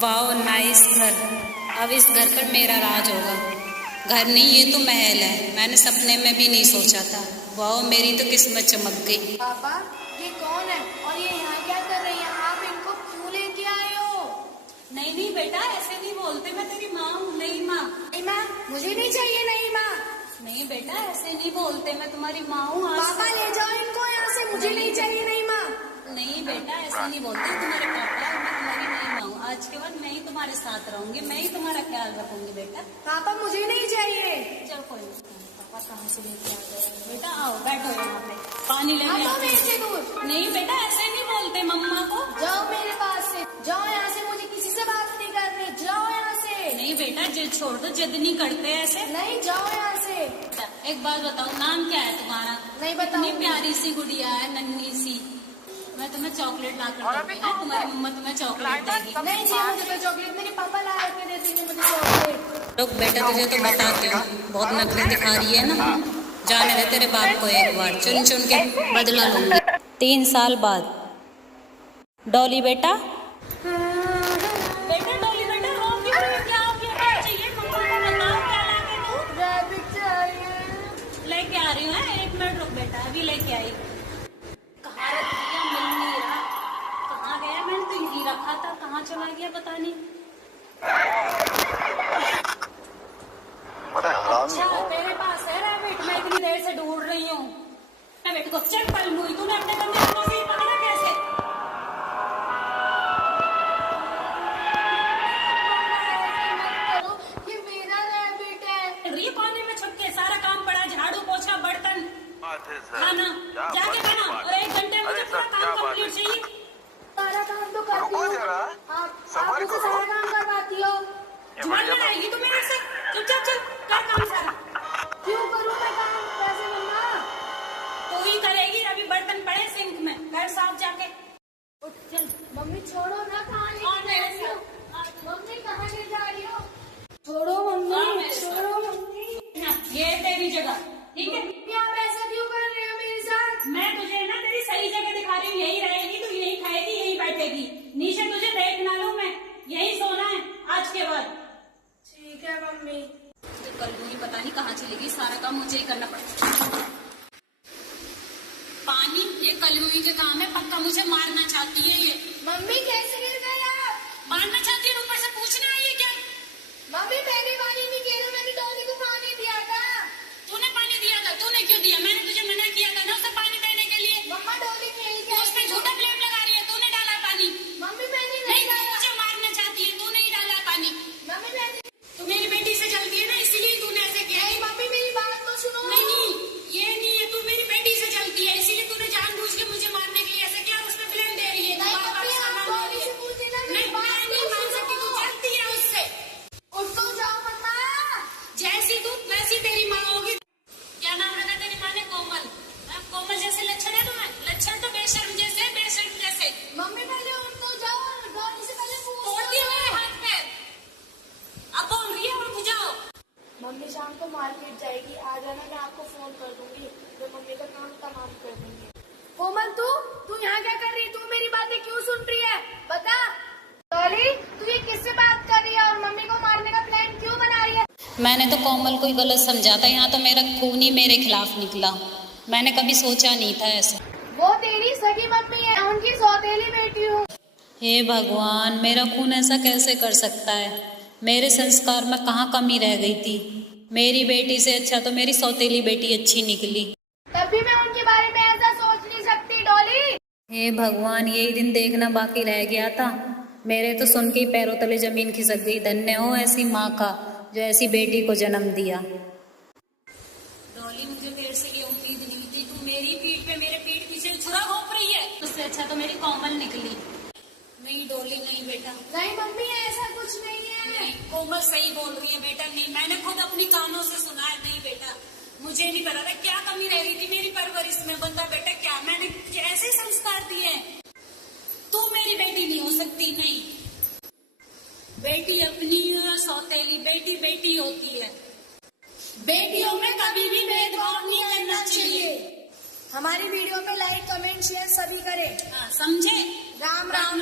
Wow nice घर। अब इस घर पर मेरा राज होगा। घर नहीं, ये तो महल है। मैंने सपने में भी नहीं सोचा था। वाओ, मेरी तो किस्मत चमक गई। पापा, ये कौन है और ये यहाँ क्या कर रही है? आप इनको क्यों लेके आए हो? नहीं नहीं बेटा, ऐसे नहीं बोलते। मैं तेरी माँ हूँ। नहीं माँ। नहीं माँ, मुझे नहीं चाहिए। नहीं माँ। नहीं बेटा, ऐसे नहीं बोलते। मैं तुम्हारी माँ हूँ। पापा ले जाओ इनको यहाँ से। मुझे नहीं चाहिए। नहीं माँ। नहीं बेटा, ऐसे नहीं बोलते। तुम्हारे पापा और मैं तुम्हारी नई माँ हूँ। आज के बाद मैं ही तुम्हारे साथ रहूंगी। मैं ही तुम्हारा ख्याल रखूंगी बेटा। पापा मुझे नहीं चाहिए। चल कोई नहीं। पापा कहाँ से लेके आ गए? बेटा आओ, बैठो यहाँ पे। पानी लेके हटो आओ। मेरे से दूर। नहीं बेटा, ऐसे नहीं बोलते मम्मा को। जाओ मेरे पास से। जाओ यहाँ से। मुझे किसी से बात नहीं करनी। जाओ यहाँ से। नहीं बेटा, जिद छोड़ दो। जिद नहीं करते ऐसे। नहीं, जाओ यहाँ से। एक बात बताओ, नाम क्या है तुम्हारा? नहीं बताओ। इतनी प्यारी सी गुड़िया है, नन्ही सी। मैं तुम्हें चॉकलेट ला कर दूंगी ना। तुम्हारी मम्मा तुम्हें चॉकलेट देगी। नहीं चाहिए मुझे कोई चॉकलेट। मेरे पापा ला के दे देंगे मुझे चॉकलेट। लोग बेटा, तुझे तो बताती हूँ, बहुत नखरे दिखा रही है ना। जाने दे तेरे बाप को। एक बार चुन चुन के बदला लूंगी। 3 साल बाद। डॉली बेटा। बेटा डॉली बेटा, रो क्यों रही है? क्या हो गया? क्या चाहिए? मम्मा को बताओ, क्या लाके दूं? रैबिट चाहिए। लेके आ रही हूँ। 1 मिनट रुक बेटा, अभी लेके आई। कहाँ रख दिया? मिल नहीं रहा। कहाँ गया? मैंने तो यही रखा था। कहाँ चला गया पता नहीं। अच्छा, तेरे पास है रैबिट? मैं इतनी देर से ढूंढ रही हूँ रैबिट को। चल पल मुई, तूने अपने बंदे को से पकड़ा कैसे? ये मेरा रैबिट है। ये पानी में छुप के सारा काम पड़ा। झाड़ू पोछा बर्तन खाना जाके बना। और 1 घंटे में मुझे पूरा काम कंप्लीट चाहिए। सारा काम तो करती हो आप मुझसे सारा काम करवाती हो। जुबान लड़ाएगी तू मेरे से? चुपचाप चल कर काम सारा। क्यों करूँ मैं काम? कैसे मम्मा? तू ही करेगी। अभी बर्तन पड़े सिंक में, घर साफ जाके। उठ चल। मम्मी छोड़ो ना। कहाँ और ले मेरे जा रही हो? साथ। मम्मी कहाँ ले जा रही हो? छोड़ो मम्मी। छोड़ो मम्मी। ये तेरी जगह, ठीक है? आप ऐसा क्यों कर रहे हो मेरे साथ? मैं तुझे ना तेरी सही जगह दिखा रही हूँ। यही रहेगी तू, यही खाएगी, यही बैठेगी। नीचे तुझे देख ना लूं मैं। यही सोना है आज के बाद। ठीक है मम्मी। तो कल मुझे पता नहीं कहाँ चलेगी। सारा काम मुझे ही करना पड़ेगा। पानी ये कल हुई के काम है। पक्का मुझे मारना चाहती है ये। मम्मी कैसे गिर गए आप? मारना चाहती है, ऊपर से पूछना है ये क्या? मम्मी मैंने पानी नहीं गिरा। मैंने डॉली को पानी दिया था। तूने पानी दिया था? तूने क्यों दिया? मैंने तुझे मना किया था ना उसे पानी देने के लिए। मम्मा डॉली खेल तू उस पे झूठा ब्लेम लगा रही है। तूने डाला पानी। मम्मी मैंने नहीं, तू डाला। मुझे मारना चाहती है। तूने ही डाला पानी। मम्मी मैंने। तू मेरी बेटी से जलती है ना, इसीलिए तूने ऐसे किया। नहीं मम्मी मेरी बात तो सुनो। नहीं, ये नहीं है। तू मेरी बेटी से जलती है, इसीलिए तूने जानबूझ के मुझे मारने के लिए ऐसे किया और उसमें ब्लेम दे रही है। नहीं मम्मी आप डॉली से पूछ लेना। मेरी बात नहीं मान सकती। तू जलती है उससे। उठ तो जाओ मम्मा। जैसी तू वैसी तेरी माँ होगी। क्या नाम रखा तेरी माँ ने? कोमल। कोमल जैसे लक्षण है तुम्हें? लक्षण तो बेशर्म जैसे, बेशर्म जैसे। मम्मी पहले उठ तो जाओ। डॉली से पहले पूछ तोड़ दिया मेरे हाथ पैर। अब बोल रही है उठ जाओ। मम्मी शाम को मार्केट जाएगी। आ जाना, मैं आपको फोन कर दूंगी। तो मम्मी का काम तमाम कर देंगे। कोमल तू यहाँ क्या कर रही है? तू मेरी बातें क्यों सुन रही है? बता। डॉली तू ये किससे बात कर रही है और मम्मी को मारने का प्लान क्यों बना रही है? मैंने तो कोमल को ही गलत समझा था। यहाँ तो मेरा खून ही मेरे खिलाफ निकला। मैंने कभी सोचा नहीं था ऐसा। वो तेरी सगी मम्मी है। उनकी सौतेली बेटी हूँ। हे भगवान, मेरा खून ऐसा कैसे कर सकता है? मेरे संस्कार में कहाँ कमी रह गई थी? मेरी बेटी से अच्छा तो मेरी सौतेली बेटी अच्छी निकली। तब भी मैं उनके बारे में ऐसा सोच नहीं सकती डॉली। हे भगवान, यही दिन देखना बाकी रह गया था। मेरे तो सुन के ही पैरों तले जमीन खिसक गई। धन्य हो ऐसी माँ का जो ऐसी बेटी को जन्म दिया। डॉली, मुझे तेरे से ये उम्मीद नहीं थी। तू मेरी पीठ पे, मेरे पीठ पीछे छुरा घोंप रही है। उससे अच्छा तो मेरी कोमल निकली। नहीं डॉली, नहीं बेटा। नहीं मम्मी ऐसा कुछ नहीं है। नहीं, कोमल सही बोल रही है बेटा। नहीं, मैंने खुद अपनी कानों से सुना है। नहीं बेटा, मुझे नहीं पता था क्या कमी रह गई थी मेरी परवरिश में। बंदा बेटा क्या मैंने कैसे संस्कार दिए हैं? तू मेरी बेटी नहीं हो सकती। नहीं, बेटी अपनी सौतेली बेटी बेटी होती है। बेटियों में कभी भी भेदभाव नहीं करना चाहिए। हमारी वीडियो पे लाइक कमेंट शेयर सभी करें। समझे? राम राम।